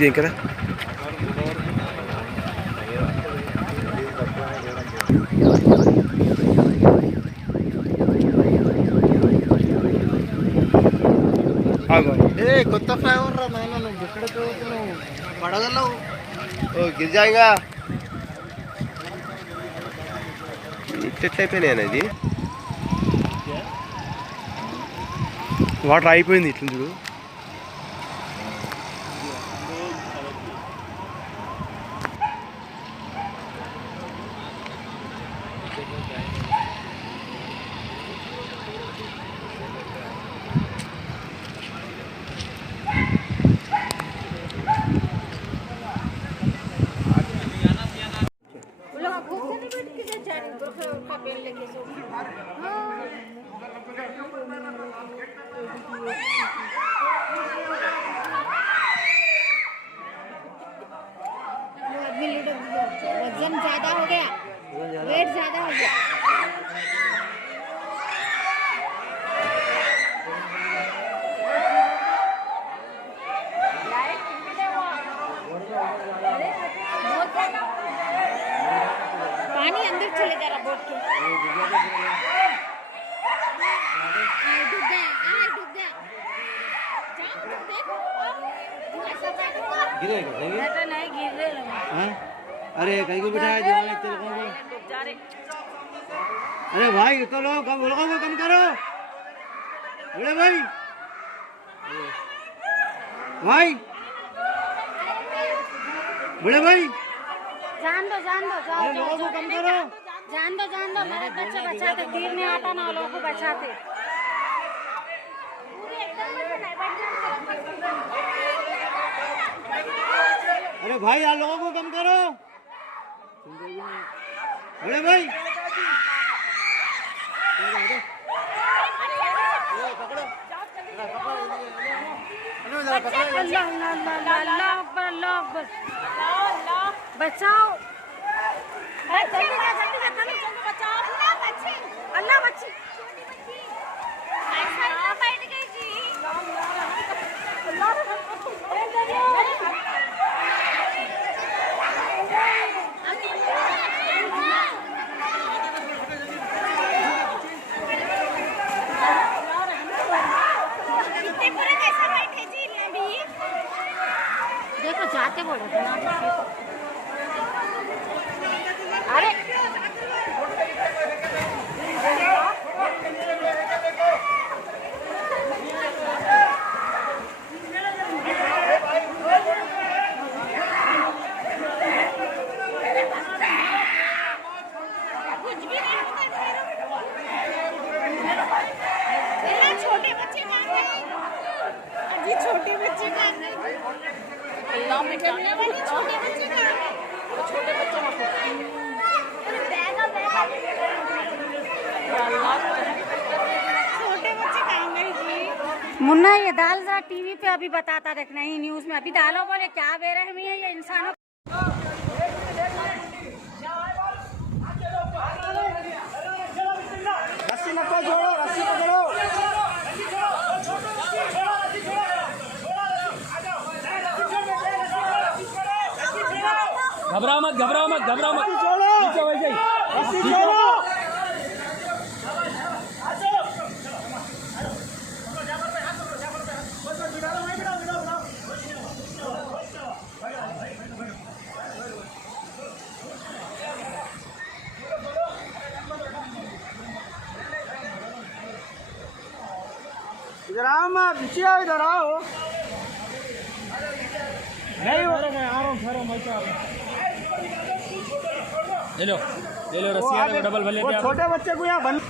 देख कर కొత్త ఫ్లైఓవర్ రా నాయన, నువ్వు ఎక్కడ చదువుతున్నావు? పడగలవు, గిరి జాయిగా ఇట్లయిపోయినాయి అనేది. వాటర్ అయిపోయింది ఇట్లా చూడు. वजन ज्यादा हो गया, वेट ज्यादा हो गया। पानी अंदर चले जा रहा बोट के। डूब गया, डूब गया। गिरेगा नहीं गिर रहे। अरे कहीं को बिठाया जवान तेरे को। अरे भाई चलो कम लोगों को कम करो। अरे भाई भाई बड़े भाई जान दो अरे लोगों को कम करो। जान दो मेरे बच्चे बचाते, तीर नहीं आता ना लोगों को बचाते। अरे भाई यार लोगों को कम करो। अरे भाई बचाओ, अल्लाह बच्ची बैठ गई जी। देखो जाते बोलो अरे छोटे बच्चे छोटे बच्चे मुन्ना ये दाल जरा टीवी पे अभी बताता देखना ही न्यूज में अभी डालो, बोले क्या बेरहमी है ये इंसानों। रस्सी मत जोड़ो, रस्सी पकड़ो। घबराओ मत नीचे वैसे ही रस्सी जोड़ो। इधर आओ माँ, पीछे आओ, इधर आओ। नहीं हो रहा है, आ रहा हूँ ले लो रस्सी डबल भले। वो छोटे बच्चे को यहाँ बंद।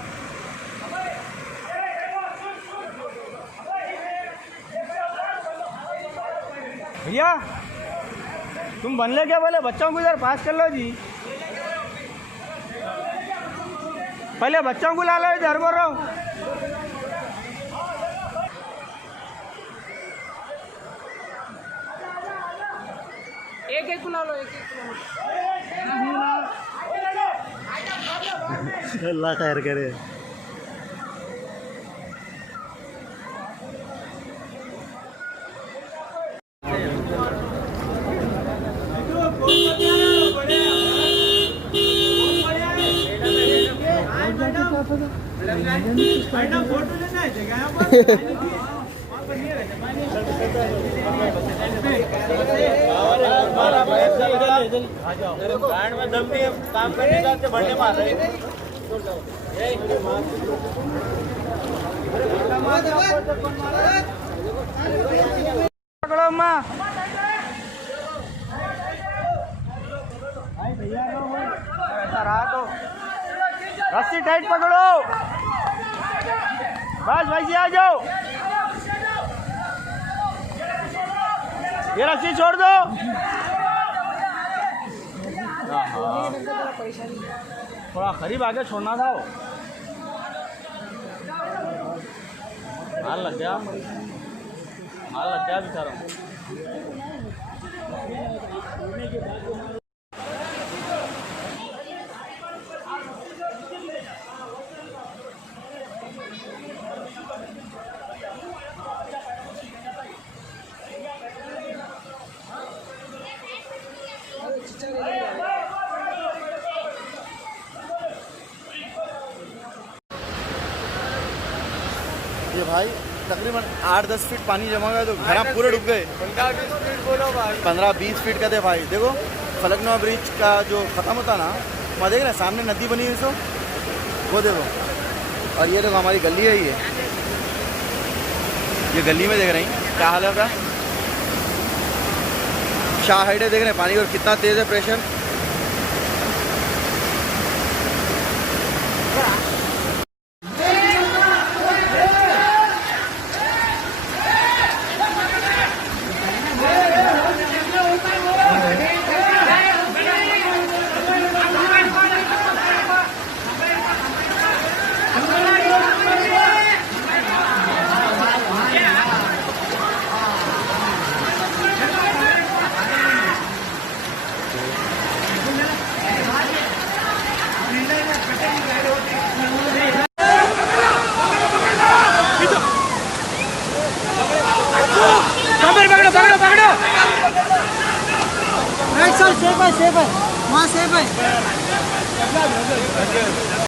भैया तुम बन ले क्या? बोले बच्चों को इधर पास कर लो जी, पहले बच्चों को ला लो इधर। बोल रहा हूँ एक को ला लो, एक अल्लाह खैर करे। में दम नहीं है, काम करने जाते बढ़ने मार रहे पकड़ो माँ ऐसा रहा तो रस्सी टाइट पकड़ो बस भाई जी आ जाओ ये रस्सी छोड़ दो थोड़ा करीब आगे छोड़ना था हाल लग गया बेचारा ये भाई तकरीबन 8-10 फीट पानी जमा गया तो घर पूरे डूब गए। 15-20 फीट का थे भाई। देखो फलकनुमा ब्रिज का जो ख़त्म होता ना वहाँ देख रहे हैं सामने नदी बनी हुई सो वो देखो। और ये देखो हमारी गली है ये गली में देख रहे हैं क्या हाल है का शाह हाइडे देख रहे हैं पानी और कितना तेज़ है प्रेशर। सेफ है वहाँ सेफ है।